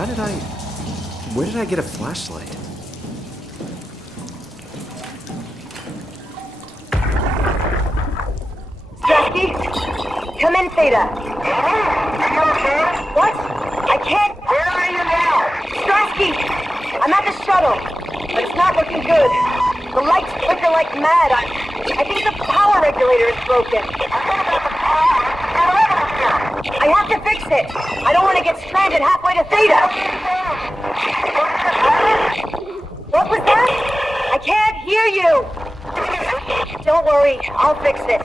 Where did I get a flashlight? Jackie? Come in, Theta. What? I can't... Where are you now? Strasky! I'm at the shuttle, but it's not looking good. The lights flicker like mad. I think the power regulator is broken. I have to fix it. I don't want to get stranded halfway to Theta. What was that? I can't hear you. Don't worry, I'll fix it.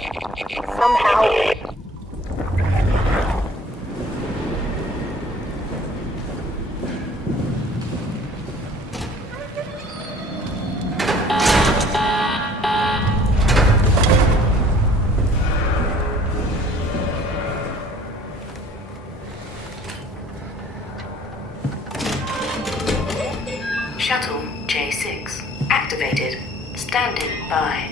Somehow. Shuttle J6 activated. Standing by.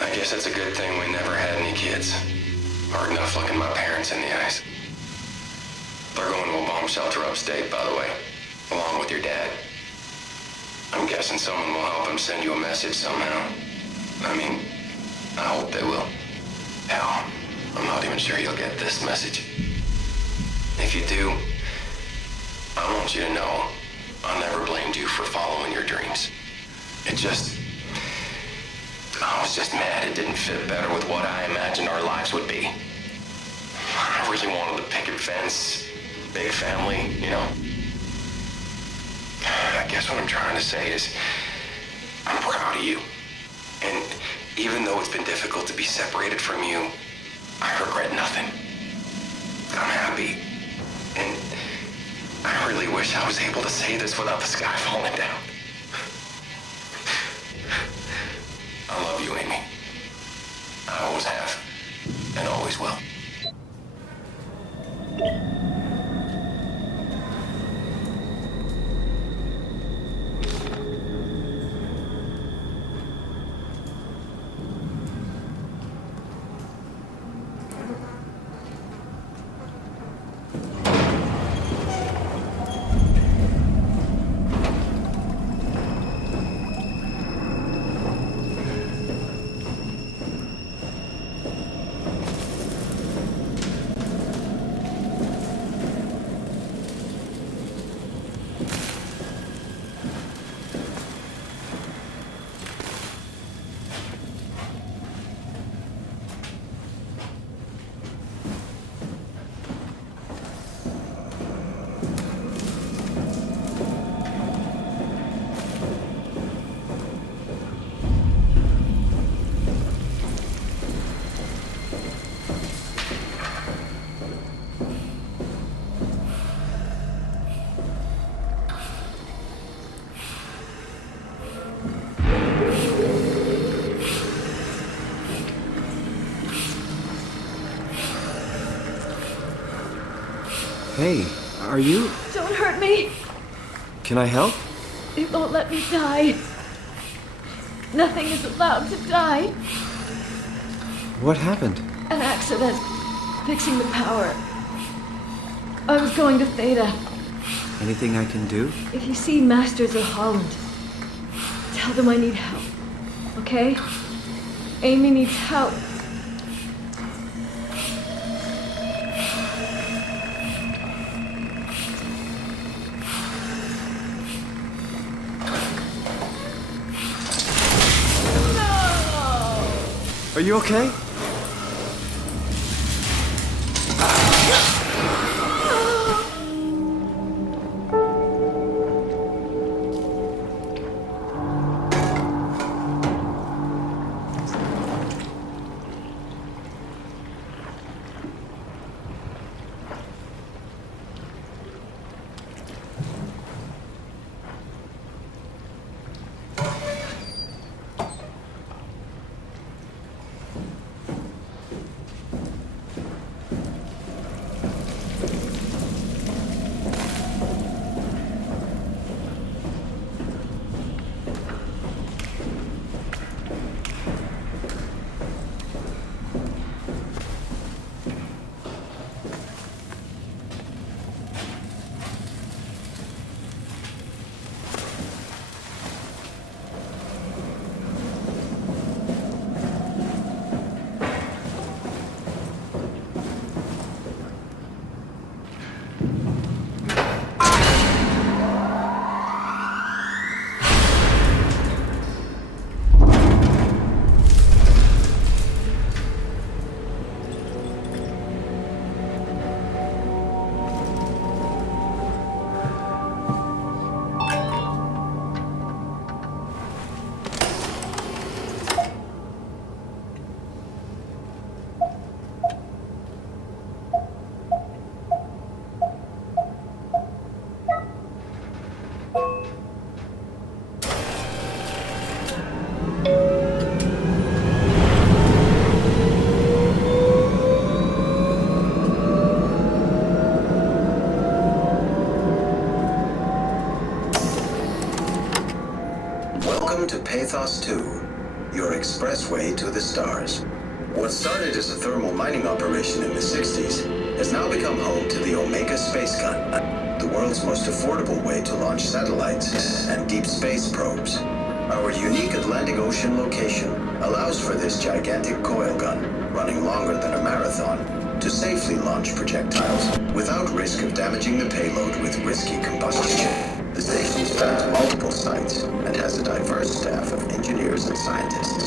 I guess it's a good thing we never had any kids. Hard enough looking my parents in the eyes. They're going to a bomb shelter upstate, by the way, along with your dad. I'm guessing someone will help him send you a message somehow. I mean, I hope they will. Hell, I'm not even sure you'll get this message. If you do, I want you to know I never blamed you for following your dreams. I was just mad it didn't fit better with what I imagined our lives would be. I really wanted a picket fence, big family, you know. I guess what I'm trying to say is, I'm proud of you. And even though it's been difficult to be separated from you, I regret nothing. I'm happy. And I really wish I was able to say this without the sky falling down. I love you, Amy. I always have, and always will. Hey, are you... Don't hurt me. Can I help? It won't let me die. Nothing is allowed to die. What happened? An accident. Fixing the power. I was going to Theta. Anything I can do? If you see Masters of Holland, tell them I need help. Okay? Amy needs help. you okay? Welcome to Pathos 2, your expressway to the stars. What started as a thermal mining operation in the 60s has now become home to the Omega Space Gun, the world's most affordable way to launch satellites and deep space probes. Our unique Atlantic Ocean location allows for this gigantic coil gun, running longer than a marathon, to safely launch projectiles without risk of damaging the payload with risky combustion. The station spans multiple sites and has a diverse staff of engineers and scientists.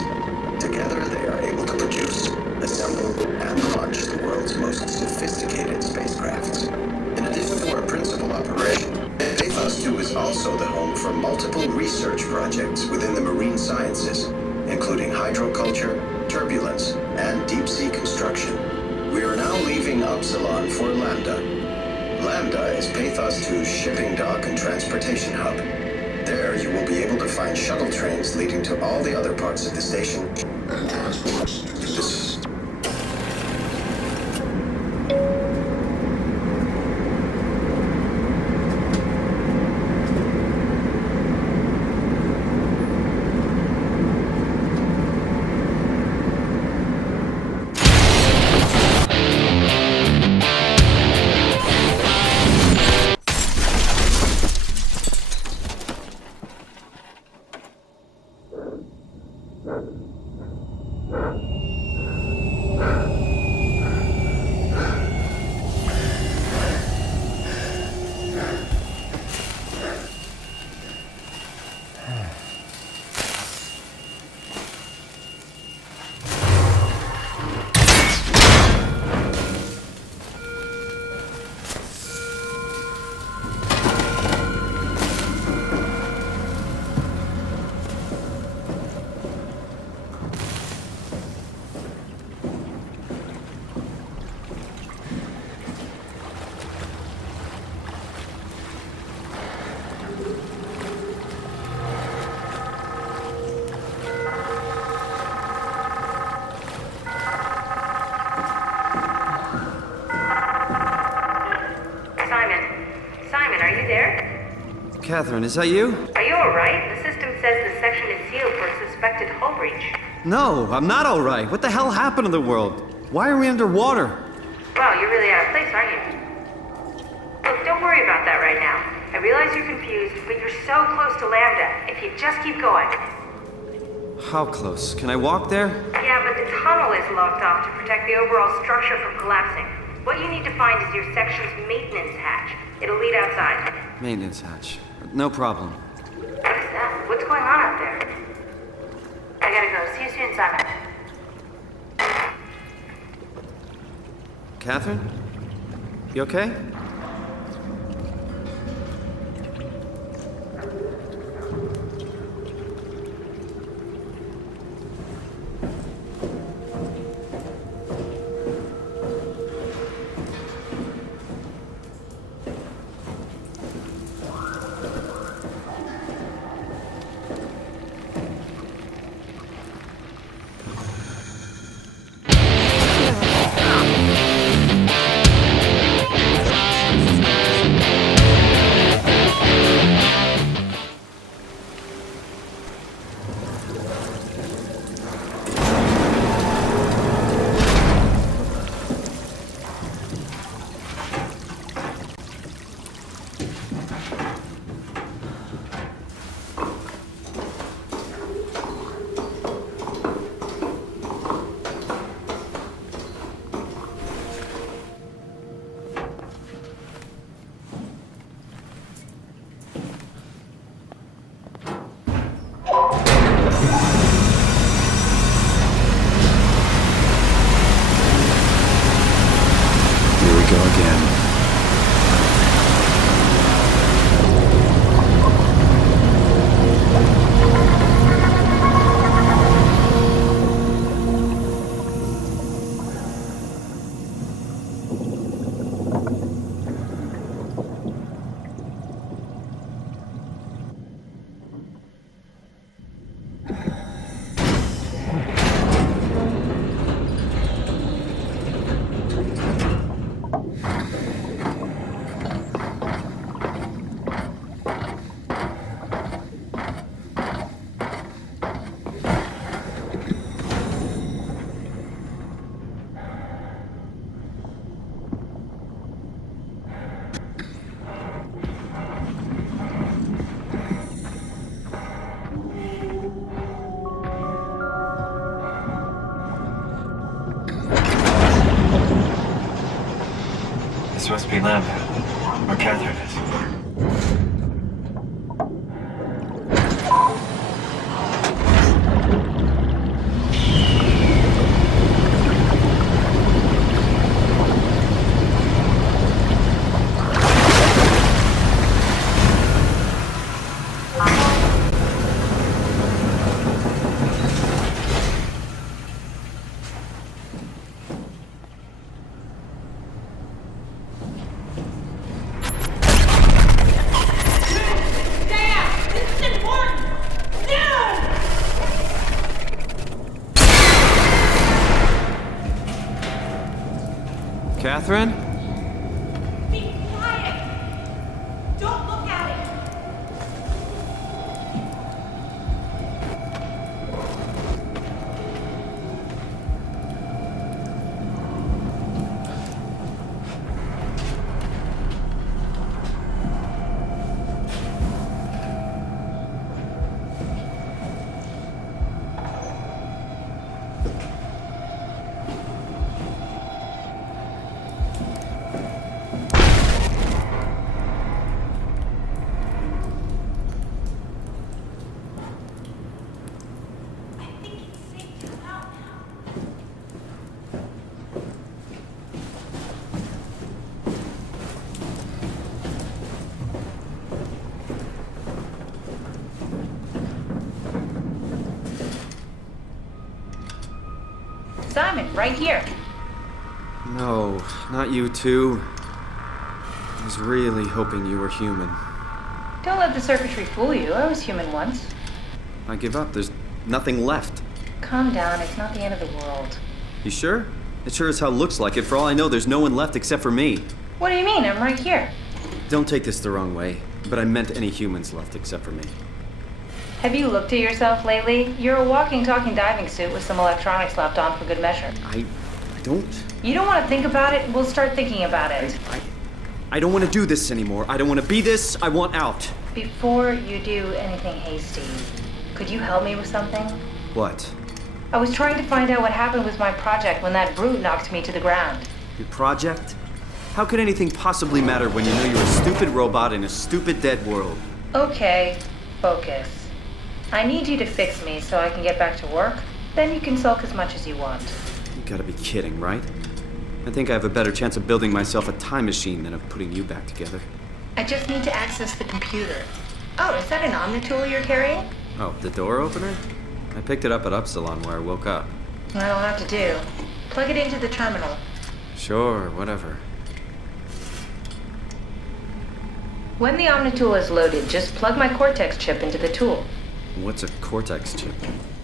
Together, they are able to produce, assemble, and launch the world's most sophisticated spacecrafts. In addition to our principal operation, Pathos 2 is also the home for multiple research projects within the marine sciences, including hydroculture, turbulence, and deep-sea construction. We are now leaving Upsilon for Lambda. Lambda is Pathos 2's shipping dock and transportation hub. There, you will be able to find shuttle trains leading to all the other parts of the station and transports to this. Catherine, is that you? Are you alright? The system says the section is sealed for a suspected hull breach. No, I'm not alright. What the hell happened to the world? Why are we underwater? Wow, you're really out of place, aren't you? Look, don't worry about that right now. I realize you're confused, but you're so close to Lambda. If you just keep going. How close? Can I walk there? Yeah, but the tunnel is locked off to protect the overall structure from collapsing. What you need to find is your section's maintenance hatch. It'll lead outside. Maintenance hatch. No problem. What is that? What's going on out there? I gotta go. See you soon, Simon. Catherine? You okay? Go again. This must be Lambda, where Catherine is. Catherine? Be quiet! Don't look at it! Simon, right here. No, not you two. I was really hoping you were human. Don't let the circuitry fool you. I was human once. I give up. There's nothing left. Calm down. It's not the end of the world. You sure? It sure as hell looks like it. For all I know, there's no one left except for me. What do you mean? I'm right here. Don't take this the wrong way, but I meant any humans left except for me. Have you looked at yourself lately? You're a walking, talking diving suit with some electronics slapped on for good measure. I don't... You don't want to think about it? We'll start thinking about it. I don't want to do this anymore. I don't want to be this. I want out. Before you do anything hasty, could you help me with something? What? I was trying to find out what happened with my project when that brute knocked me to the ground. Your project? How could anything possibly matter when you know you're a stupid robot in a stupid dead world? Okay, focus. I need you to fix me so I can get back to work. Then you can sulk as much as you want. You gotta be kidding, right? I think I have a better chance of building myself a time machine than of putting you back together. I just need to access the computer. Oh, is that an Omnitool you're carrying? Oh, the door opener? I picked it up at Upsilon where I woke up. That'll have to do. Plug it into the terminal. Sure, whatever. When the Omnitool is loaded, just plug my Cortex chip into the tool. What's a Cortex chip?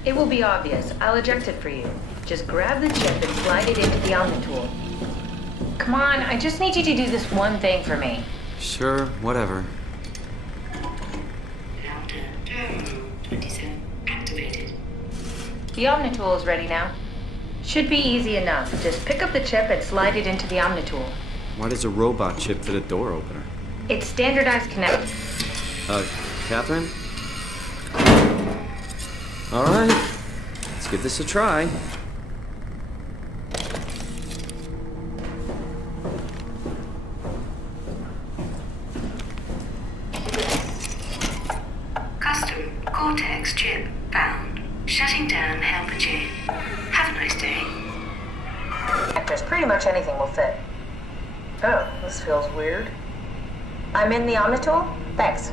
It will be obvious. I'll eject it for you. Just grab the chip and slide it into the Omnitool. Come on, I just need you to do this one thing for me. Sure, whatever. Lambda terminal 27 activated. The Omnitool is ready now. Should be easy enough. Just pick up the chip and slide it into the Omnitool. Why does a robot chip fit a door opener? It's standardized connect. Catherine? Alright, let's give this a try. Custom Cortex chip found. Shutting down helper chain. Have a nice day. There's pretty much anything will fit. Oh, this feels weird. I'm in the Omnitool? Thanks.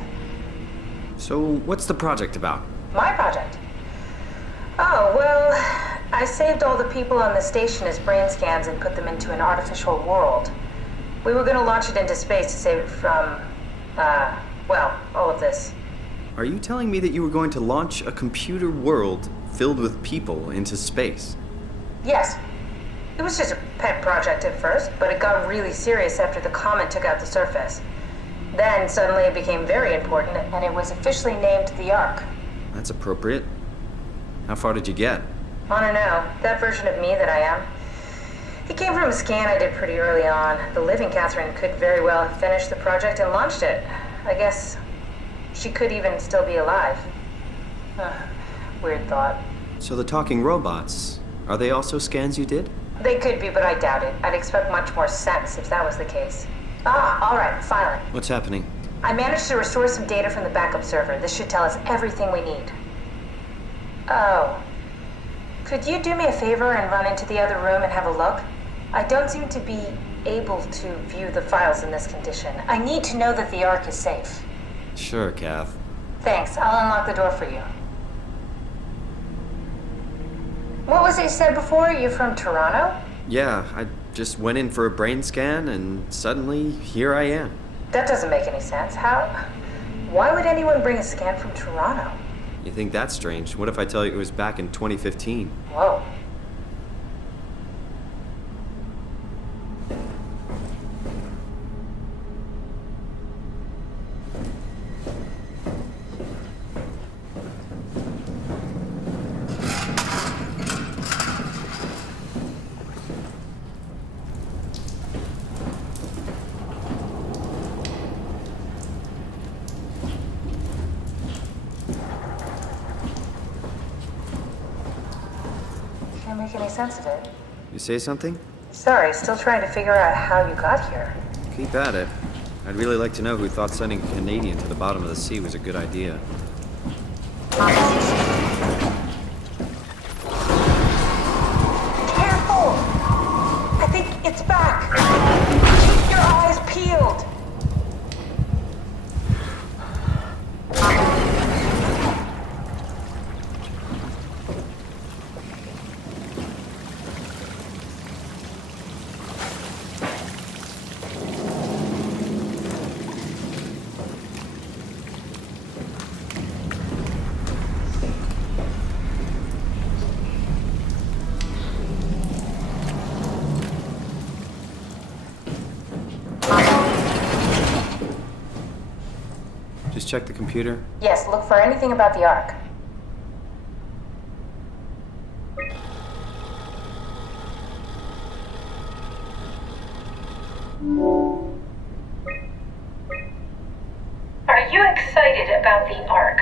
So, what's the project about? My project? Oh, well, I saved all the people on the station as brain scans and put them into an artificial world. We were gonna launch it into space to save it from, all of this. Are you telling me that you were going to launch a computer world filled with people into space? Yes. It was just a pet project at first, but it got really serious after the comet took out the surface. Then suddenly it became very important, and it was officially named the Ark. That's appropriate. How far did you get? I don't know. That version of me that I am. It came from a scan I did pretty early on. The living Catherine could very well have finished the project and launched it. I guess she could even still be alive. Weird thought. So the talking robots, are they also scans you did? They could be, but I doubt it. I'd expect much more sense if that was the case. All right, finally. What's happening? I managed to restore some data from the backup server. This should tell us everything we need. Oh. Could you do me a favor and run into the other room and have a look? I don't seem to be able to view the files in this condition. I need to know that the Ark is safe. Sure, Kath. Thanks. I'll unlock the door for you. What was it you said before? You're from Toronto? Yeah, I just went in for a brain scan and suddenly here I am. That doesn't make any sense. Why would anyone bring a scan from Toronto? You think that's strange? What if I tell you it was back in 2015? Whoa. Can't make any sense of it. You say something? Sorry, still trying to figure out how you got here. Keep at it. I'd really like to know who thought sending a Canadian to the bottom of the sea was a good idea. Careful! I think it's back. Keep your eyes peeled. Just check the computer. Yes, look for anything about the Ark. Are you excited about the Ark?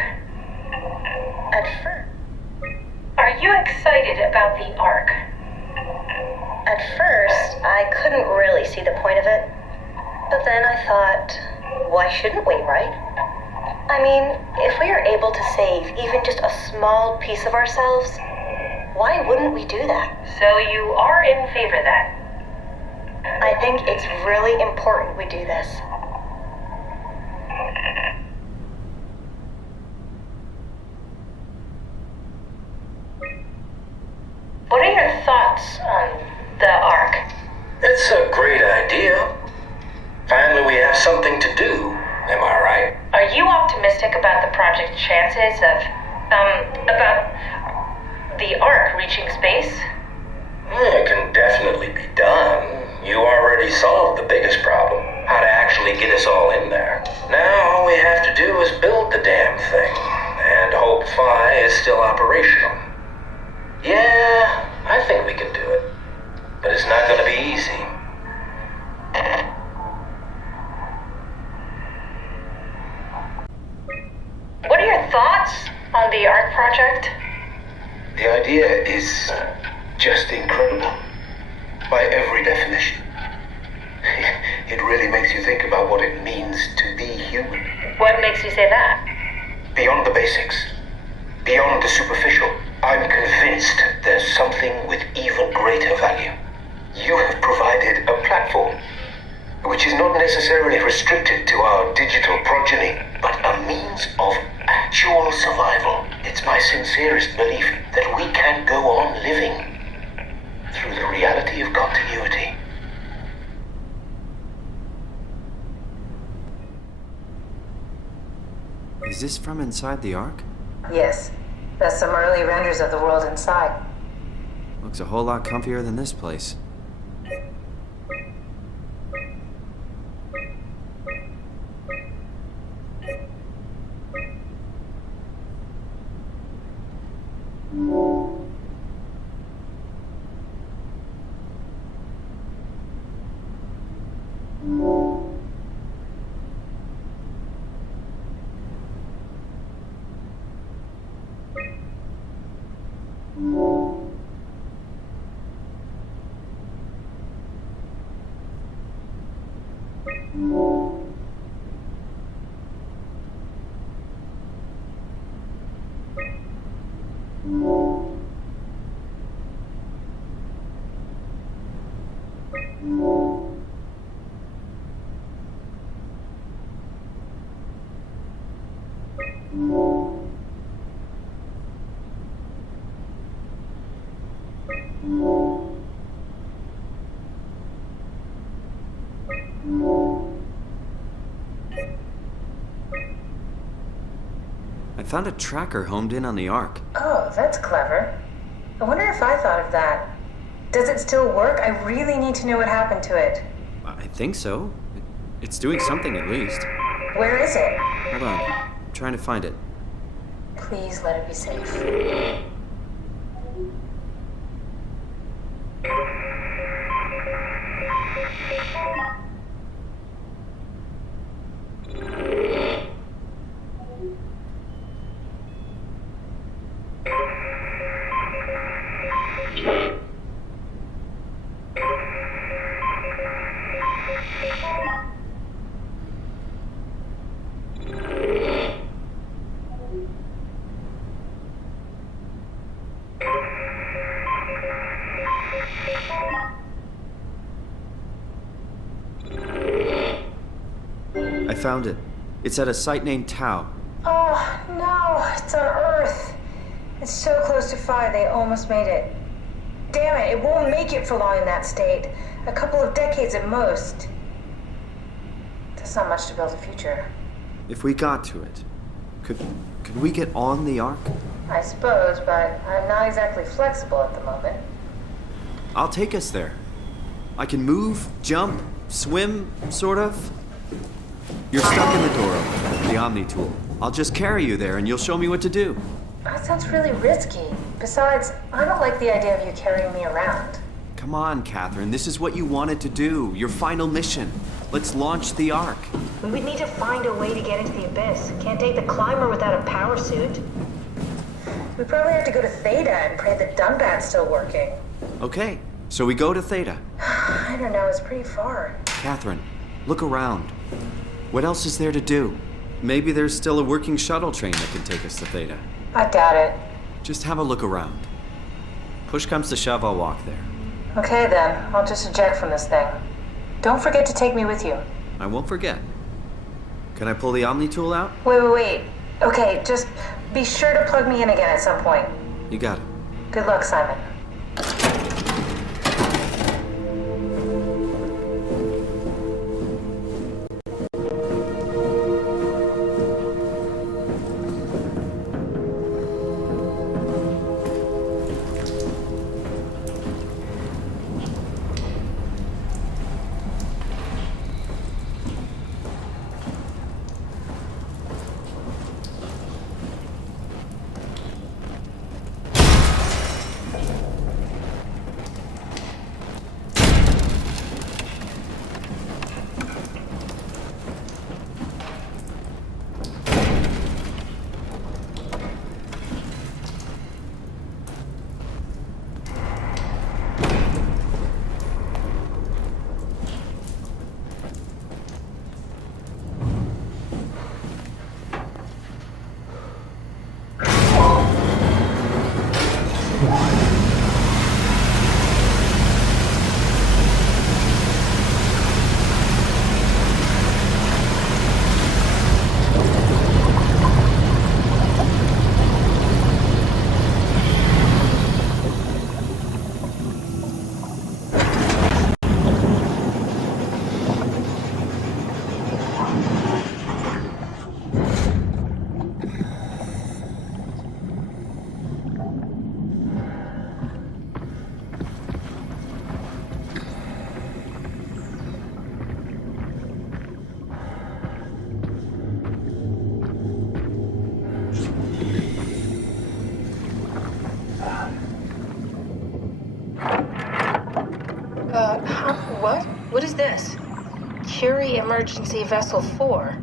Are you excited about the Ark? At first, I couldn't really see the point of it. But then I thought, why shouldn't we, right? I mean, if we are able to save even just a small piece of ourselves, why wouldn't we do that? So you are in favor then? I think it's really important we do this. What are your thoughts on the Ark? It's a great idea. Finally, we have something to do. Am I right? Are you optimistic about the project's chances of, about the Ark reaching space? It can definitely be done. You already solved the biggest problem, how to actually get us all in there. Now all we have to do is build the damn thing, and hope Phi is still operational. Yeah, I think we can do it. But it's not gonna be easy. What are your thoughts on the Ark project? The idea is just incredible. By every definition. It really makes you think about what it means to be human. What makes you say that? Beyond the basics. Beyond the superficial. I'm convinced there's something with even greater value. You have provided a platform, which is not necessarily restricted to our digital progeny, but a means of actual survival. It's my sincerest belief that we can go on living through the reality of continuity. Is this from inside the Ark? Yes. That's some early renders of the world inside. Looks a whole lot comfier than this place. I found a tracker homed in on the Ark. Oh, that's clever. I wonder if I thought of that. Does it still work? I really need to know what happened to it. I think so. It's doing something at least. Where is it? Hold on. I'm trying to find it. Please let it be safe. I found it. It's at a site named Tau. Oh, no, it's on Earth. It's so close to Phi, they almost made it. Damn it, it won't make it for long in that state. A couple of decades at most. That's not much to build a future. If we got to it, could we get on the Ark? I suppose, but I'm not exactly flexible at the moment. I'll take us there. I can move, jump, swim, sort of. You're stuck in the door opener, the Omni tool. I'll just carry you there and you'll show me what to do. That sounds really risky. Besides, I don't like the idea of you carrying me around. Come on, Catherine. This is what you wanted to do. Your final mission. Let's launch the Ark. We would need to find a way to get into the Abyss. Can't take the climber without a power suit. We probably have to go to Theta and pray that Dunbat's still working. Okay, so we go to Theta. I don't know, it's pretty far. Catherine, look around. What else is there to do? Maybe there's still a working shuttle train that can take us to Theta. I doubt it. Just have a look around. Push comes to shove, I'll walk there. Okay then, I'll just eject from this thing. Don't forget to take me with you. I won't forget. Can I pull the Omni tool out? Wait. Okay, just be sure to plug me in again at some point. You got it. Good luck, Simon. What is this? Curie Emergency Vessel 4.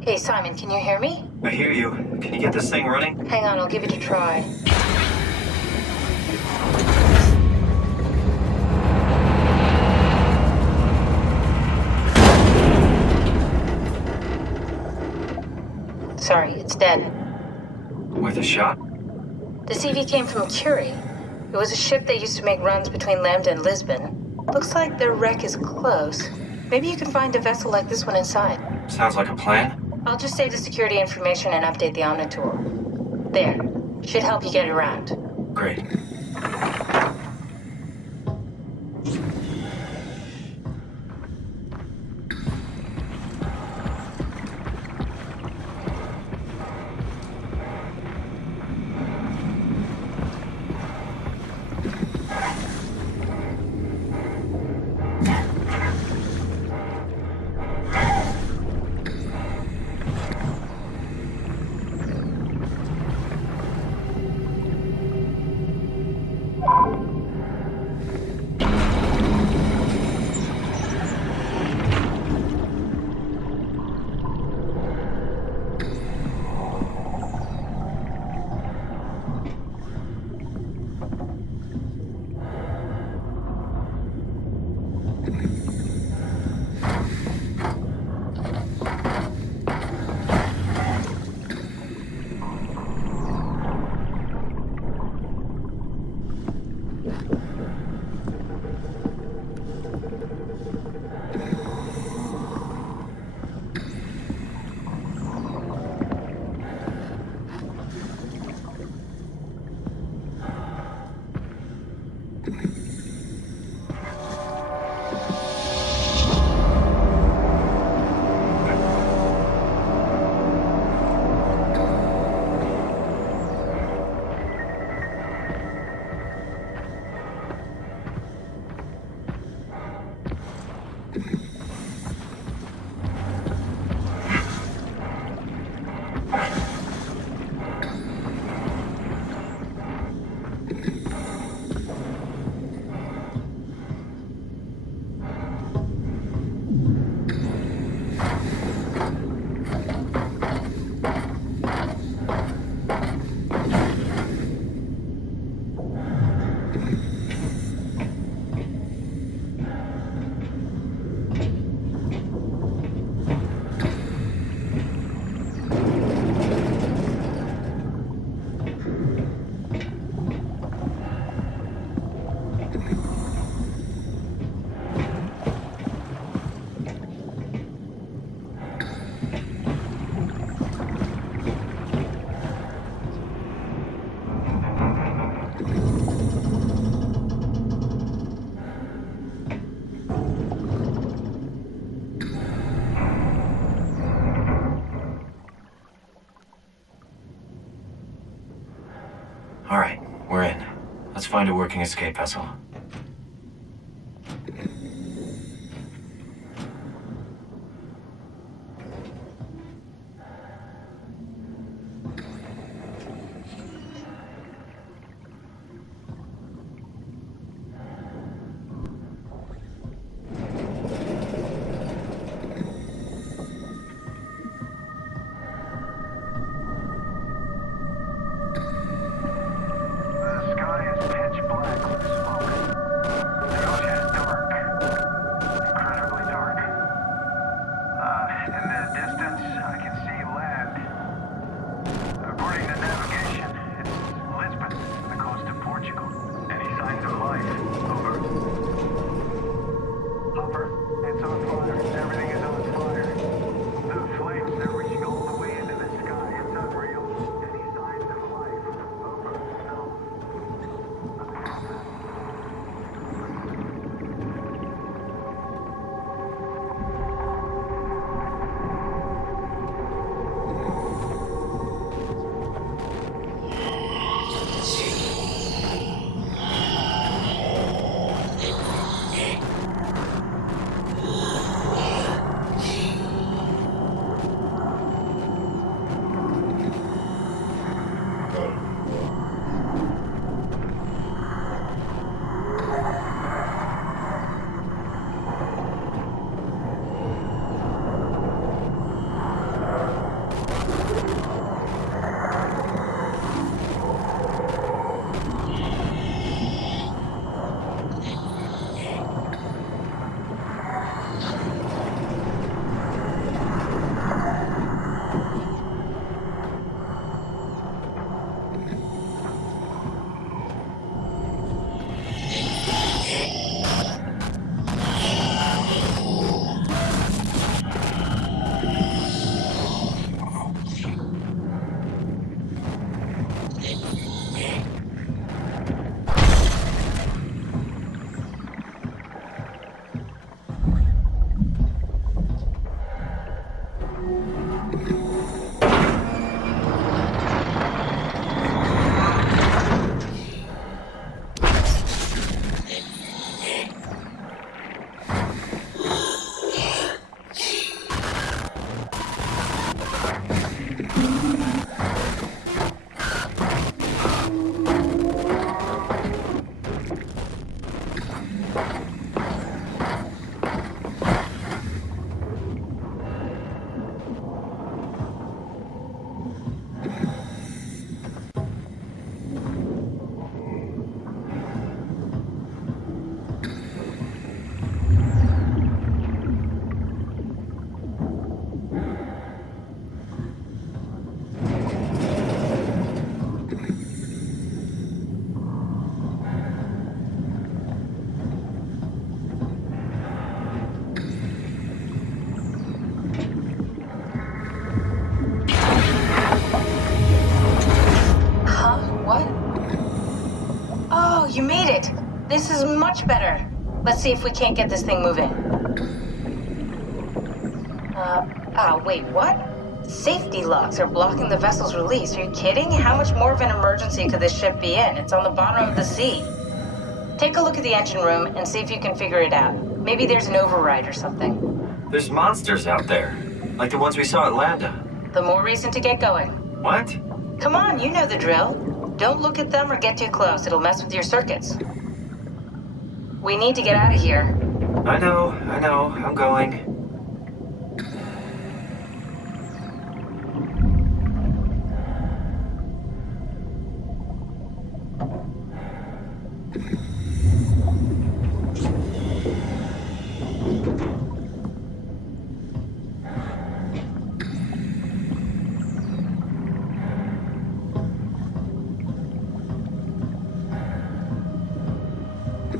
Hey, Simon, can you hear me? I hear you. Can you get this thing running? Hang on, I'll give it a try. Sorry, it's dead. Worth a shot? The CV came from Curie. It was a ship that used to make runs between Lambda and Lisbon. Looks like their wreck is close. Maybe you can find a vessel like this one inside. Sounds like a plan. I'll just save the security information and update the Omni tool. There. Should help you get around. Great. Alright, we're in. Let's find a working escape vessel. You made it. This is much better. Let's see if we can't get this thing moving. Wait, what? Safety locks are blocking the vessel's release. Are you kidding? How much more of an emergency could this ship be in? It's on the bottom of the sea. Take a look at the engine room and see if you can figure it out. Maybe there's an override or something. There's monsters out there, like the ones we saw at Lambda. The more reason to get going. What? Come on, you know the drill. Don't look at them or get too close. It'll mess with your circuits. We need to get out of here. I know. I'm going.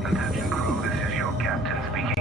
Attention crew, this is your captain speaking.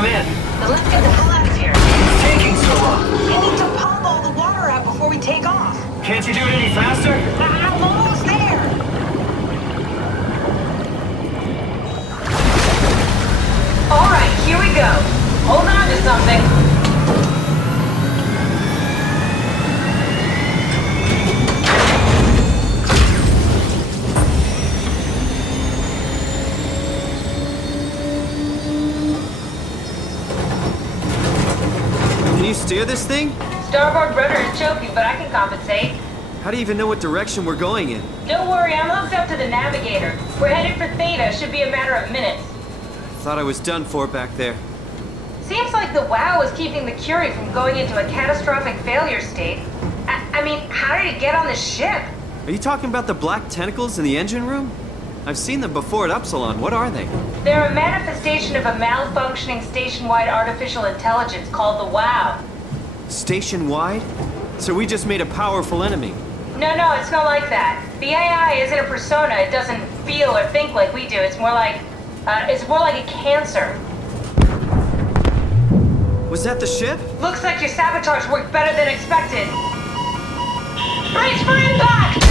I'm in. Then let's get the hell out of here. It's taking so long. We need to pump all the water out before we take off. Can't you do it any faster? I'm almost there. All right, here we go. Hold on to something. Can you steer this thing? Starboard rudder is choky, but I can compensate. How do you even know what direction we're going in? Don't worry, I'm hooked up to the navigator. We're headed for Theta. Should be a matter of minutes. Thought I was done for back there. Seems like the WOW is keeping the Curie from going into a catastrophic failure state. I mean, how did it get on the ship? Are you talking about the black tentacles in the engine room? I've seen them before at Upsilon. What are they? They're a manifestation of a malfunctioning station-wide artificial intelligence called the WOW. Station-wide? So we just made a powerful enemy. No, it's not like that. The AI isn't a persona. It doesn't feel or think like we do. It's more like a cancer. Was that the ship? Looks like your sabotage worked better than expected. Brace for impact!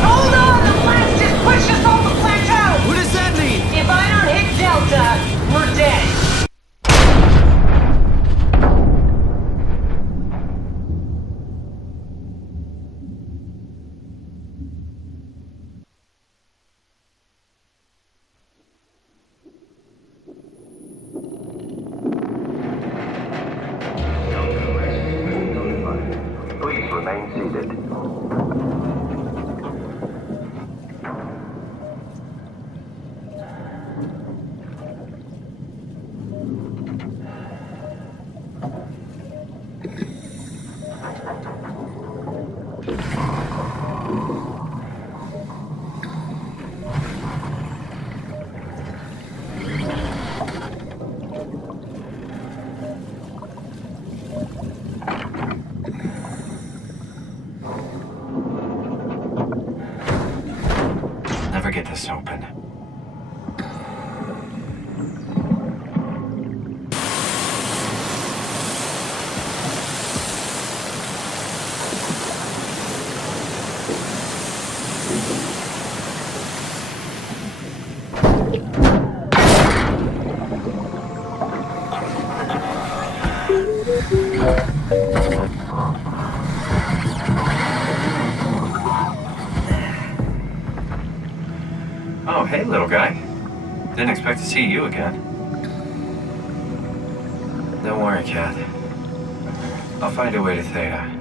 Hold on, the blast just pushed us off the plateau! What does that mean? If I don't hit Delta, we're dead. Please remain seated. Never get this open. Oh, hey, little guy. Didn't expect to see you again. Don't worry, Kat. I'll find a way to Theta.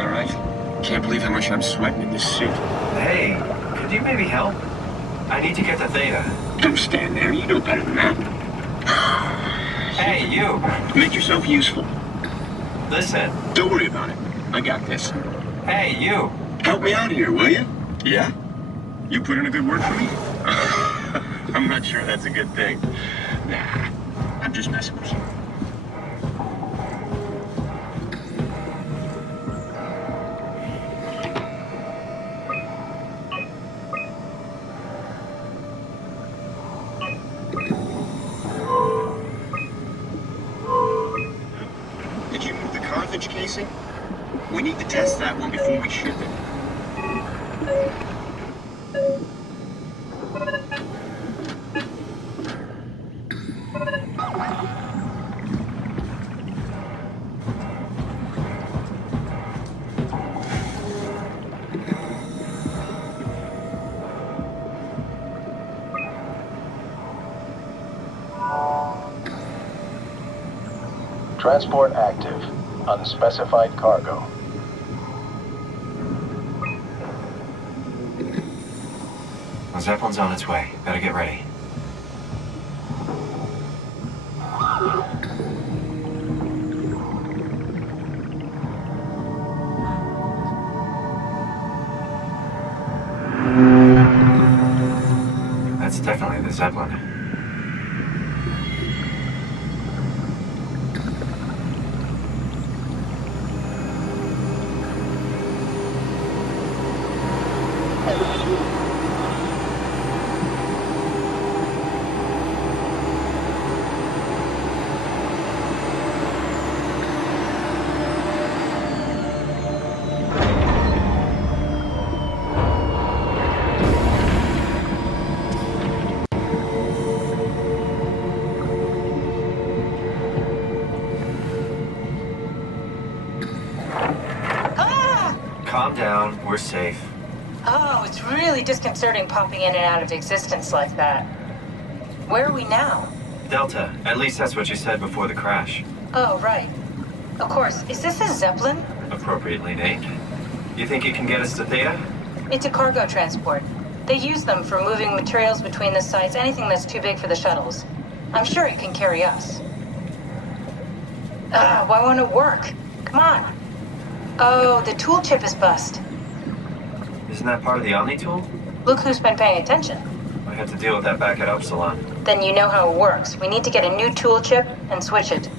all right? Can't believe how much I'm sweating in this suit. Hey, could you maybe help? I need to get to Theta. Don't stand there. You know better than that. Hey, you! Make yourself useful. Listen. Don't worry about it. I got this. Hey, you! Help me out here, will you? Yeah? You put in a good word for me? I'm not sure that's a good thing. Nah, I'm just messing with you. Did you move the Carthage casing? We need to test that one before we ship it. Transport active. Unspecified cargo. The Zeppelin's on its way. Better get ready. That's definitely the Zeppelin. Calm down. We're safe. Oh, it's really disconcerting popping in and out of existence like that. Where are we now? Delta. At least that's what you said before the crash. Oh, right. Of course. Is this a Zeppelin? Appropriately named. You think it can get us to Theta? It's a cargo transport. They use them for moving materials between the sites, anything that's too big for the shuttles. I'm sure it can carry us. Why won't it work? Come on. Oh, the tool chip is bust. Isn't that part of the Omni tool? Look who's been paying attention. I had to deal with that back at Upsilon. Then you know how it works. We need to get a new tool chip and switch it.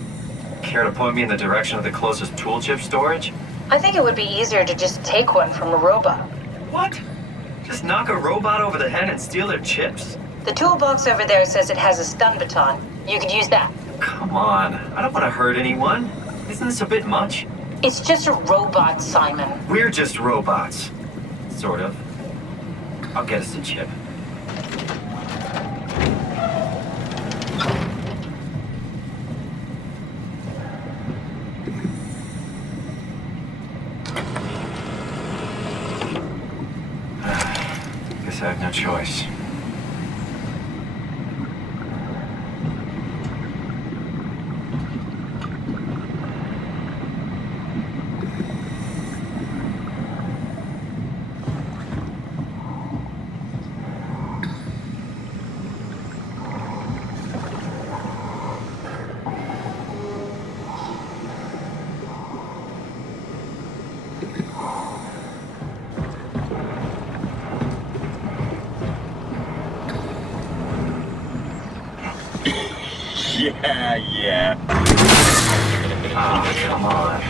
Care to point me in the direction of the closest tool chip storage? I think it would be easier to just take one from a robot. What? Just knock a robot over the head and steal their chips? The toolbox over there says it has a stun baton. You could use that. Come on. I don't want to hurt anyone. Isn't this a bit much? It's just a robot, Simon. We're just robots. Sort of. I'll get us a chip. Guess I have no choice. Yeah. Ah, come on.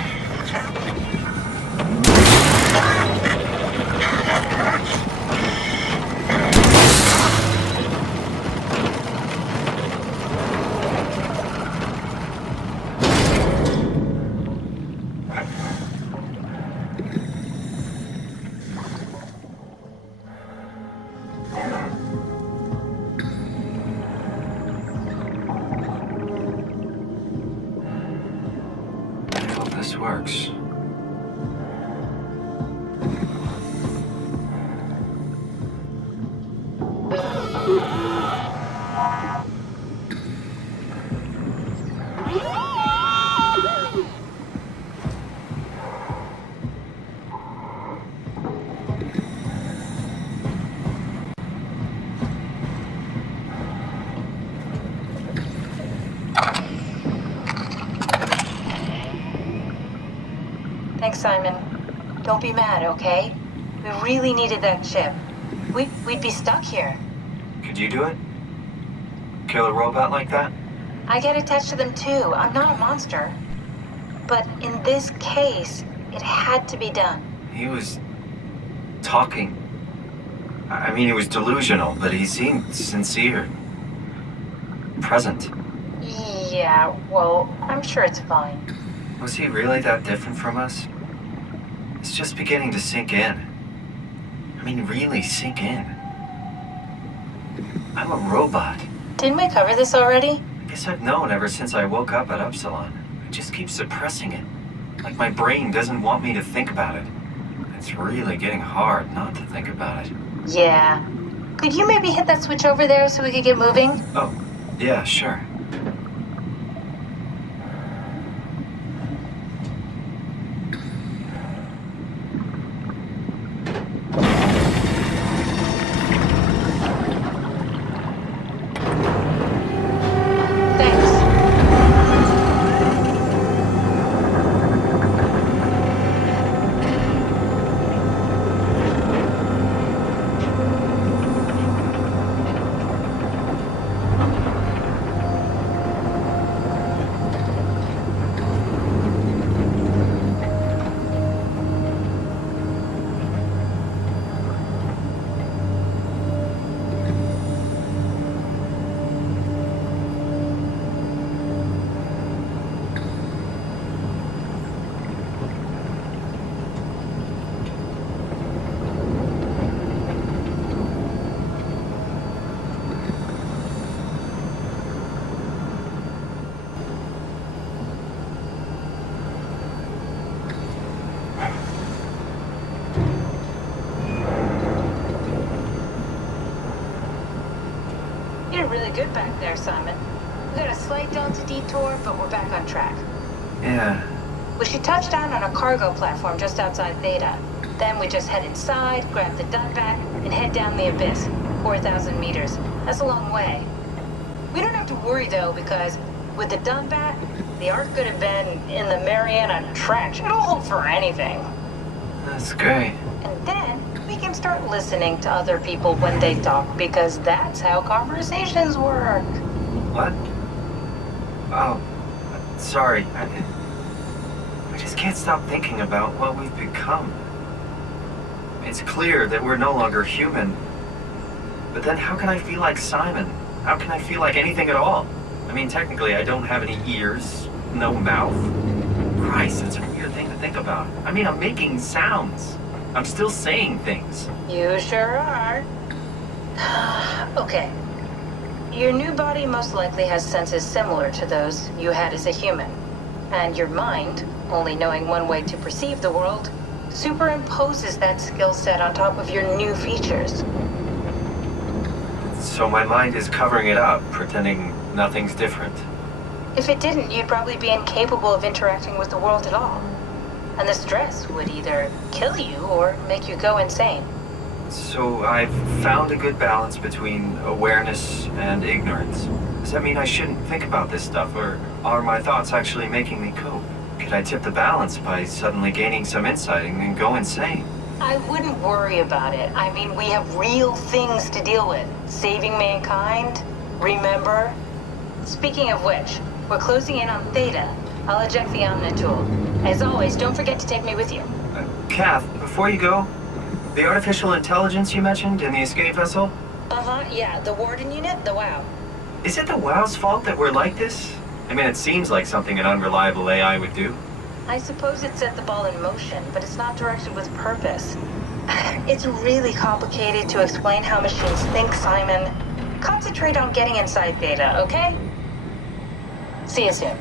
Thanks, Simon. Don't be mad, okay? We really needed that chip. We'd be stuck here. Could you do it? Kill a robot like that? I get attached to them too. I'm not a monster. But in this case, it had to be done. He was talking. I mean, he was delusional, but he seemed sincere. Present. Yeah, well, I'm sure it's fine. Was he really that different from us? It's just beginning to sink in. I mean, really sink in. I'm a robot. Didn't we cover this already? I guess I've known ever since I woke up at Upsilon. I just keep suppressing it. Like my brain doesn't want me to think about it. It's really getting hard not to think about it. Yeah. Could you maybe hit that switch over there so we could get moving? Oh, yeah, sure. Really good back there, Simon. We got a slight Delta detour, but we're back on track. Yeah. We should touch down on a cargo platform just outside Theta. Then we just head inside, grab the Dunbat, and head down the abyss. 4,000 meters. That's a long way. We don't have to worry, though, because with the Dunbat, the Ark could have been in the Mariana Trench. It'll hold for anything. That's great. And then we can start listening to other people when they talk, because that's how conversations work. What? Oh, sorry. I just can't stop thinking about what we've become. It's clear that we're no longer human. But then how can I feel like Simon? How can I feel like anything at all? I mean, technically, I don't have any ears, no mouth. Christ, that's a weird thing to think about. I mean, I'm making sounds. I'm still saying things. You sure are. Okay. Your new body most likely has senses similar to those you had as a human. And your mind, only knowing one way to perceive the world, superimposes that skill set on top of your new features. So my mind is covering it up, pretending nothing's different. If it didn't, you'd probably be incapable of interacting with the world at all. And the stress would either kill you or make you go insane. So I've found a good balance between awareness and ignorance. Does that mean I shouldn't think about this stuff, or are my thoughts actually making me cope? Could I tip the balance by suddenly gaining some insight and then go insane? I wouldn't worry about it. I mean, we have real things to deal with. Saving mankind, remember? Speaking of which, we're closing in on Theta. I'll eject the Omnitool. As always, don't forget to take me with you. Kath, before you go, the artificial intelligence you mentioned in the escape vessel? Yeah, the Warden unit, the WOW. Is it the WOW's fault that we're like this? I mean, it seems like something an unreliable AI would do. I suppose it set the ball in motion, but it's not directed with purpose. It's really complicated to explain how machines think, Simon. Concentrate on getting inside Theta, okay? See you soon.